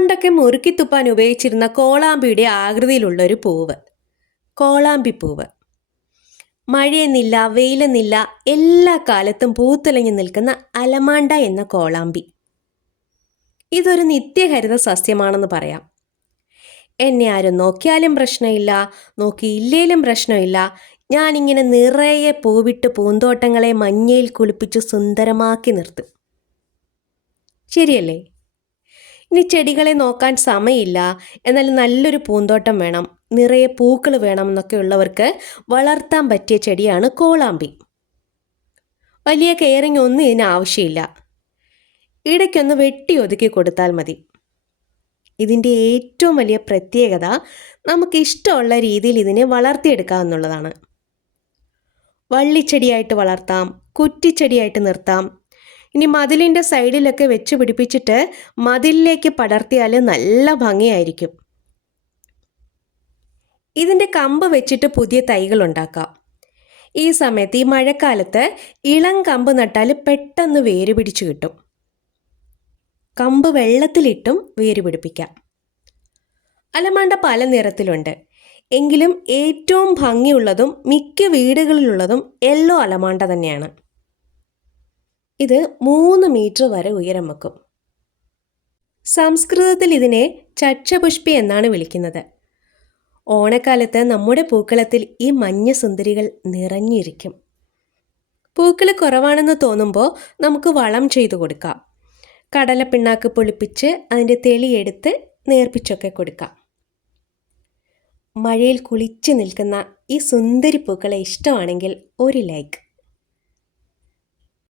പണ്ടൊക്കെ മുറുക്കി തുപ്പാൻ ഉപയോഗിച്ചിരുന്ന കോളാമ്പിയുടെ ആകൃതിയിലുള്ള ഒരു പൂവ്, കോളാമ്പിപ്പൂവ്. മഴയെന്നില്ല, വെയിലെന്നില്ല, എല്ലാ കാലത്തും പൂത്തുലഞ്ഞു നിൽക്കുന്ന അലമാണ്ട എന്ന കോളാമ്പി. ഇതൊരു നിത്യഹരിത സസ്യമാണെന്ന് പറയാം. എന്നെ ആരും നോക്കിയാലും പ്രശ്നമില്ല, നോക്കിയില്ലേലും പ്രശ്നമില്ല. ഞാനിങ്ങനെ നിറയെ പൂവിട്ട് പൂന്തോട്ടങ്ങളെ മഞ്ഞയിൽ കുളിപ്പിച്ച് സുന്ദരമാക്കി നിർത്തും. ശരിയല്ലേ? ഇനി ചെടികളെ നോക്കാൻ സമയമില്ല, എന്നാൽ നല്ലൊരു പൂന്തോട്ടം വേണം, നിറയെ പൂക്കൾ വേണം എന്നൊക്കെ ഉള്ളവർക്ക് വളർത്താൻ പറ്റിയ ചെടിയാണ് കോളാമ്പി. വലിയ കെയറിങ് ഒന്നും ഇതിന് ആവശ്യമില്ല. ഇടയ്ക്കൊന്ന് വെട്ടി ഒതുക്കി കൊടുത്താൽ മതി. ഇതിൻ്റെ ഏറ്റവും വലിയ പ്രത്യേകത നമുക്ക് ഇഷ്ടമുള്ള രീതിയിൽ ഇതിനെ വളർത്തിയെടുക്കാമെന്നുള്ളതാണ്. വള്ളിച്ചെടിയായിട്ട് വളർത്താം, കുറ്റിച്ചെടിയായിട്ട് നിർത്താം. ഇനി മതിലിൻ്റെ സൈഡിലൊക്കെ വെച്ച് പിടിപ്പിച്ചിട്ട് മതിലിലേക്ക് പടർത്തിയാൽ നല്ല ഭംഗിയായിരിക്കും. ഇതിൻ്റെ കമ്പ് വെച്ചിട്ട് പുതിയ തൈകൾ ഉണ്ടാക്കാം. ഈ സമയത്ത് ഈ മഴക്കാലത്ത് ഇളം കമ്പ് നട്ടാൽ പെട്ടെന്ന് വേര് പിടിച്ചു കിട്ടും. കമ്പ് വെള്ളത്തിലിട്ടും വേര് പിടിപ്പിക്കാം. അലമാണ്ട പല നിറത്തിലുണ്ട്, എങ്കിലും ഏറ്റവും ഭംഗിയുള്ളതും മിക്ക വീടുകളിലുള്ളതും യെല്ലോ അലമാണ്ട തന്നെയാണ്. ഇത് 3 മീറ്റർ വരെ ഉയരം വെക്കും. സംസ്കൃതത്തിൽ ഇതിനെ ചക്ഷപുഷ്പി എന്നാണ് വിളിക്കുന്നത്. ഓണക്കാലത്ത് നമ്മുടെ പൂക്കളത്തിൽ ഈ മഞ്ഞ സുന്ദരികൾ നിറഞ്ഞിരിക്കും. പൂക്കൾ കുറവാണെന്ന് തോന്നുമ്പോൾ നമുക്ക് വളം ചെയ്തു കൊടുക്കാം. കടലപ്പിണ്ണാക്ക് പൊളിപ്പിച്ച് അതിൻ്റെ തെളിയെടുത്ത് നേർപ്പിച്ചൊക്കെ കൊടുക്കാം. മഴയിൽ കുളിച്ച് നിൽക്കുന്ന ഈ സുന്ദരി പൂക്കളെ ഇഷ്ടമാണെങ്കിൽ ഒരു ലൈക്ക്.